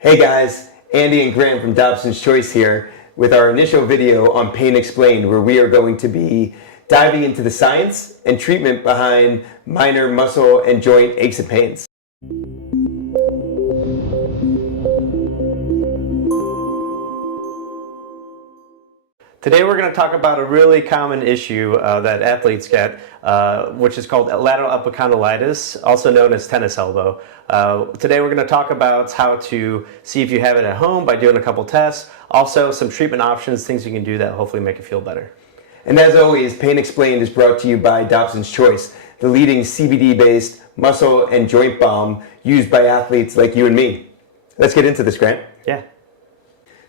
Hey guys, Andy and Graham from Dobson's Choice here with our initial video on Pain Explained, where we are going to be diving into the science and treatment behind minor muscle and joint aches and pains. Today we're going to talk about a really common issue that athletes get, which is called lateral epicondylitis, also known as tennis elbow. Today we're going to talk about how to see if you have it at home by doing a couple tests, also some treatment options, things you can do that hopefully make you feel better. And as always, Pain Explained is brought to you by Dobson's Choice, the leading CBD-based muscle and joint balm used by athletes like you and me. Let's get into this, Grant. Yeah.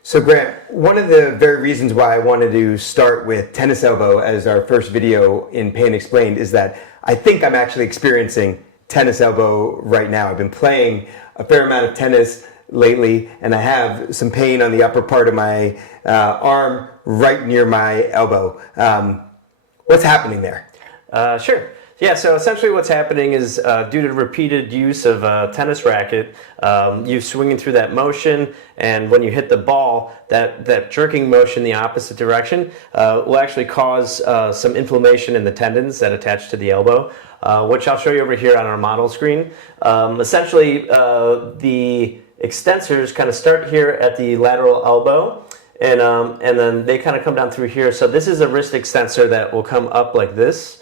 So Grant, one of the very reasons why I wanted to start with tennis elbow as our first video in Pain Explained is that I think I'm actually experiencing tennis elbow right now. I've been playing a fair amount of tennis lately, and I have some pain on the upper part of my arm right near my elbow. What's happening there? Sure. Yeah, so essentially what's happening is due to repeated use of a tennis racket, you're swinging through that motion, and when you hit the ball, that jerking motion the opposite direction will actually cause some inflammation in the tendons that attach to the elbow, which I'll show you over here on our model screen. Essentially, the extensors kind of start here at the lateral elbow, and then they kind of come down through here. So this is a wrist extensor that will come up like this.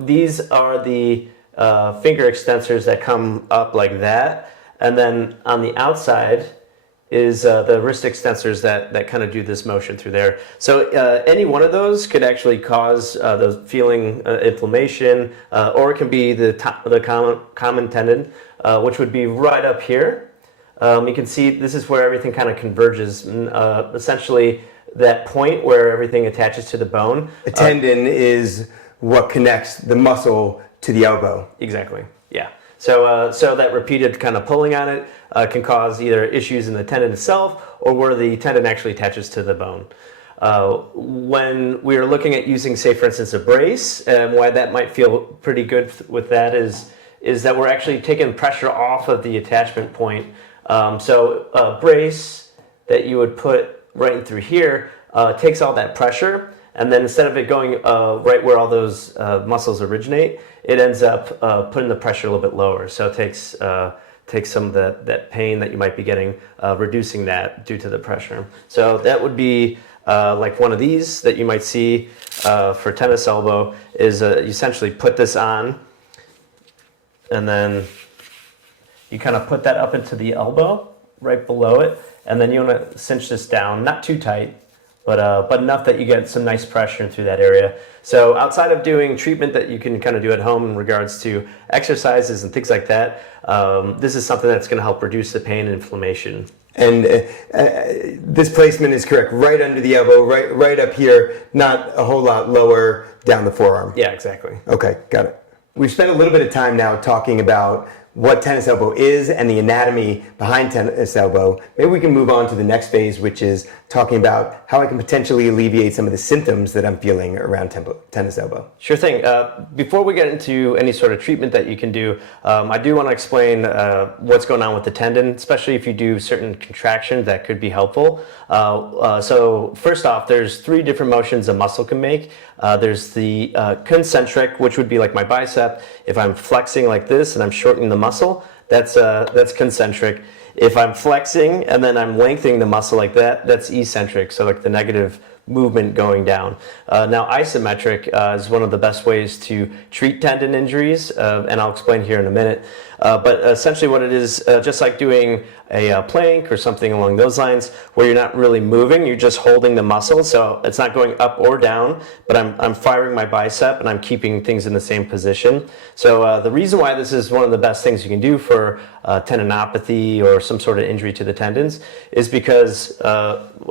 These are the finger extensors that come up like that, and then on the outside is the wrist extensors that kind of do this motion through there. So any one of those could actually cause the feeling inflammation, or it can be the common tendon, which would be right up here. You can see this is where everything kind of converges, essentially that point where everything attaches to the bone. The tendon is what connects the muscle to the elbow. Exactly, yeah. So that repeated kind of pulling on it can cause either issues in the tendon itself or where the tendon actually attaches to the bone. When we are looking at using, say, for instance, a brace, and why that might feel pretty good with that is that we're actually taking pressure off of the attachment point. So a brace that you would put right through here takes all that pressure, and then instead of it going right where all those muscles originate, it ends up putting the pressure a little bit lower. So it takes some of that pain that you might be getting, reducing that due to the pressure. So that would be like one of these that you might see for tennis elbow is you essentially put this on, and then you kind of put that up into the elbow right below it, and then you want to cinch this down, not too tight, but enough that you get some nice pressure through that area. So outside of doing treatment that you can kind of do at home in regards to exercises and things like that, this is something that's going to help reduce the pain and inflammation. And this placement is correct, right under the elbow, right up here, not a whole lot lower down the forearm. Yeah, exactly. Okay, got it. We've spent a little bit of time now talking about what tennis elbow is and the anatomy behind tennis elbow. Maybe we can move on to the next phase, which is talking about how I can potentially alleviate some of the symptoms that I'm feeling around tennis elbow. Sure thing. Before we get into any sort of treatment that you can do, I do want to explain what's going on with the tendon, especially if you do certain contractions that could be helpful. So first off, there's 3 different motions a muscle can make. There's the concentric, which would be like my bicep. If I'm flexing like this and I'm shortening the muscle, that's concentric. If I'm flexing and then I'm lengthening the muscle like that, that's eccentric, so like the negative movement going down. Now isometric is one of the best ways to treat tendon injuries, and I'll explain here in a minute. But essentially what it is, just like doing a plank or something along those lines, where you're not really moving, you're just holding the muscle, so it's not going up or down, but I'm firing my bicep and I'm keeping things in the same position. So the reason why this is one of the best things you can do for tendinopathy or some sort of injury to the tendons is because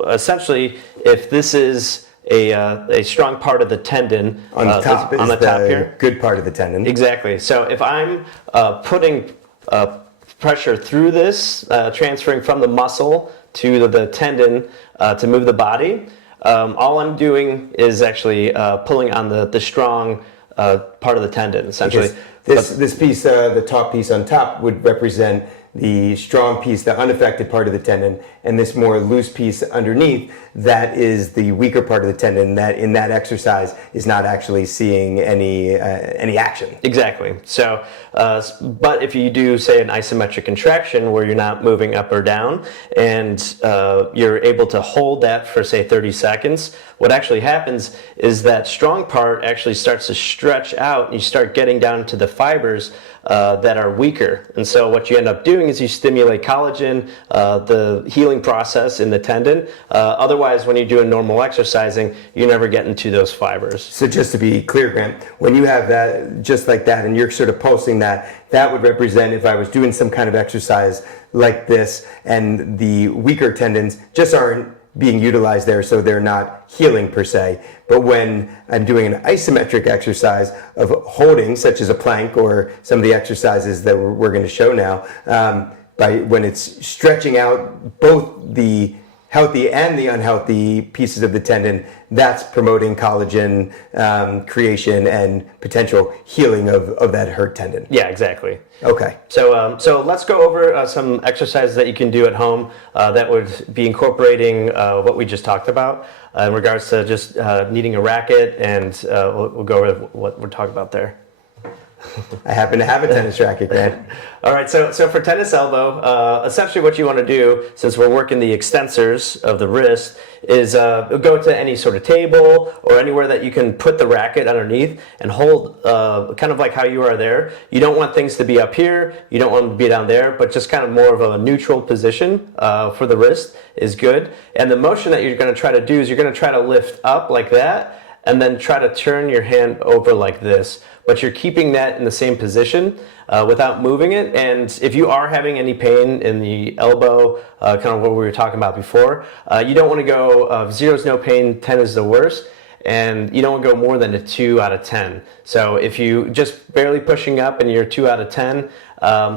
essentially if this is a strong part of the tendon on the top, on the top here, good part of the tendon. Exactly. So if I'm putting pressure through this, transferring from the muscle to the tendon to move the body, all I'm doing is actually pulling on the strong part of the tendon, essentially. This piece, the top piece on top, would represent the strong piece, the unaffected part of the tendon, and this more loose piece underneath, that is the weaker part of the tendon that in that exercise is not actually seeing any action. Exactly. So, but if you do, say, an isometric contraction where you're not moving up or down and you're able to hold that for, say, 30 seconds, what actually happens is that strong part actually starts to stretch out and you start getting down to the fibers that are weaker. And so what you end up doing is you stimulate collagen, the healing process in the tendon. Otherwise, when you're doing normal exercising, you're never getting to those fibers. So just to be clear, Grant, when you have that just like that and you're sort of pulsing that, that would represent if I was doing some kind of exercise like this and the weaker tendons just aren't being utilized there, so they're not healing per se. But when I'm doing an isometric exercise of holding, such as a plank or some of the exercises that we're going to show now, when it's stretching out both the healthy and the unhealthy pieces of the tendon, that's promoting collagen creation and potential healing of that hurt tendon. Yeah, exactly. Okay. So let's go over some exercises that you can do at home that would be incorporating what we just talked about in regards to just needing a racket, and we'll go over what we're talking about there. I happen to have a tennis racket, Grant. All right, so for tennis elbow, essentially what you want to do, since we're working the extensors of the wrist, is go to any sort of table or anywhere that you can put the racket underneath and hold kind of like how you are there. You don't want things to be up here, you don't want them to be down there, but just kind of more of a neutral position for the wrist is good. And the motion that you're going to try to do is you're going to try to lift up like that and then try to turn your hand over like this. But you're keeping that in the same position without moving it. And if you are having any pain in the elbow, kind of what we were talking about before, you don't want to go 0 is no pain, 10 is the worst. And you don't want to go more than a 2 out of 10. So if you just barely pushing up and you're 2 out of 10,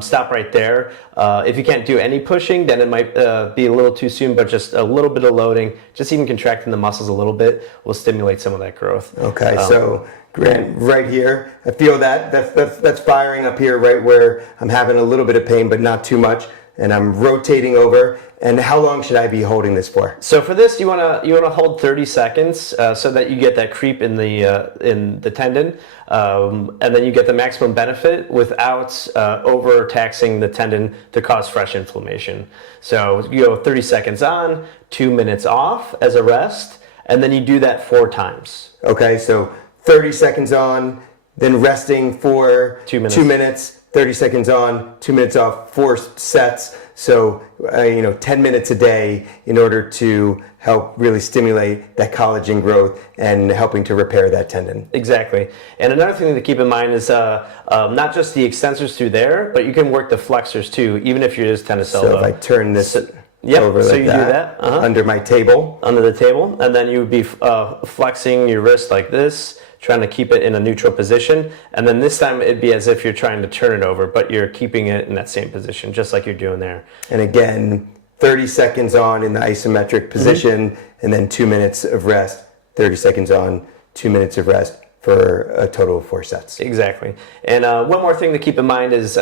stop right there. If you can't do any pushing, then it might be a little too soon, but just a little bit of loading, just even contracting the muscles a little bit will stimulate some of that growth. Okay, so Grant, right here, I feel that's firing up here right where I'm having a little bit of pain, but not too much. And I'm rotating over. And how long should I be holding this for? So for this, you wanna hold 30 seconds so that you get that creep in the tendon, and then you get the maximum benefit without overtaxing the tendon to cause fresh inflammation. So you go 30 seconds on, 2 minutes off as a rest, and then you do that 4 times. Okay, so 30 seconds on, then resting for 2 minutes. 2 minutes. 30 seconds on, 2 minutes off, 4 sets. So, 10 minutes a day in order to help really stimulate that collagen growth and helping to repair that tendon. Exactly. And another thing to keep in mind is not just the extensors through there, but you can work the flexors too, even if you're just tennis elbow. So if I turn this Yep, over so like you do that under my table. Under the table, and then you would be flexing your wrist like this, trying to keep it in a neutral position, and then this time it'd be as if you're trying to turn it over, but you're keeping it in that same position, just like you're doing there. And again, 30 seconds on in the isometric position, and then 2 minutes of rest, 30 seconds on, 2 minutes of rest, for a total of 4 sets. Exactly. And one more thing to keep in mind is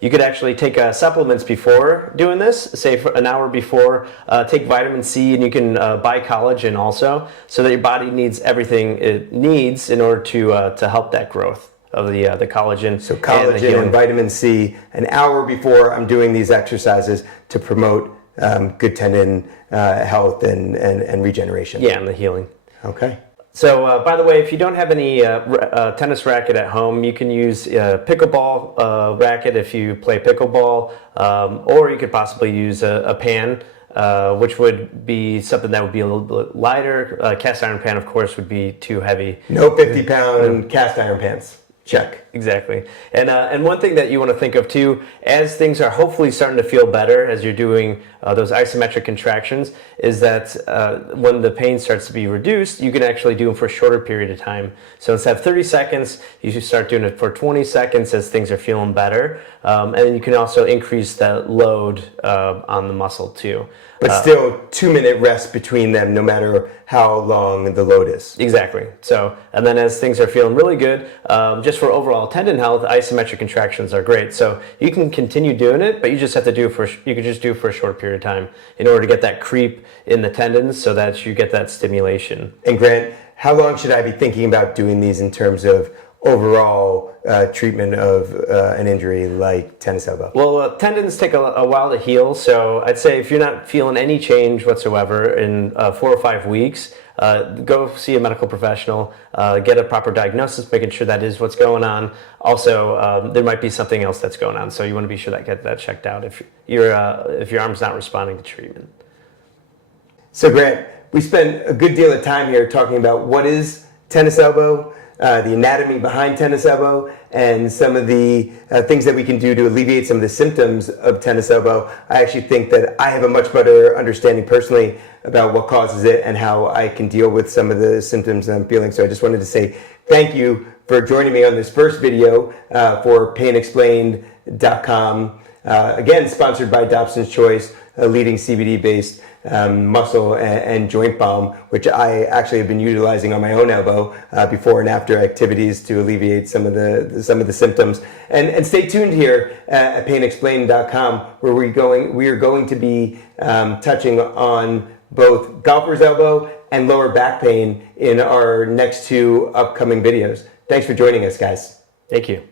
you could actually take supplements before doing this, say for an hour before, take vitamin C, and you can buy collagen also, so that your body needs everything it needs in order to help that growth of the collagen. So collagen and vitamin C an hour before I'm doing these exercises to promote good tendon health and regeneration. Yeah, and the healing. Okay. So, by the way, if you don't have any tennis racket at home, you can use a pickleball racket if you play pickleball, or you could possibly use a pan, which would be something that would be a little bit lighter. Cast iron pan, of course, would be too heavy. No 50-pound cast iron pans. Check. Exactly. And one thing that you want to think of too, as things are hopefully starting to feel better as you're doing those isometric contractions, is that when the pain starts to be reduced, you can actually do them for a shorter period of time. So instead of 30 seconds, you should start doing it for 20 seconds as things are feeling better. And you can also increase that load on the muscle too. But still 2 minute rest between them, no matter how long the load is. Exactly. So, and then as things are feeling really good, just just for overall tendon health, isometric contractions are great. So you can continue doing it, but you just have to you can just do it for a short period of time in order to get that creep in the tendons so that you get that stimulation. And Grant, how long should I be thinking about doing these in terms of overall treatment of an injury like tennis elbow? Well, tendons take a while to heal, so I'd say if you're not feeling any change whatsoever in 4 or 5 weeks, go see a medical professional, get a proper diagnosis, making sure that is what's going on. Also, there might be something else that's going on, so you want to be sure that get that checked out if your arm's not responding to treatment. So Grant, we spent a good deal of time here talking about what is tennis elbow, the anatomy behind tennis elbow, and some of the things that we can do to alleviate some of the symptoms of tennis elbow. I actually think that I have a much better understanding personally about what causes it and how I can deal with some of the symptoms that I'm feeling. So I just wanted to say thank you for joining me on this first video for painexplained.com. Again, sponsored by Dobson's Choice, a leading CBD-based muscle and joint balm, which I actually have been utilizing on my own elbow before and after activities to alleviate some of the symptoms. And stay tuned here at painexplained.com, where we are going to be touching on both golfer's elbow and lower back pain in our next 2 upcoming videos. Thanks for joining us, guys. Thank you.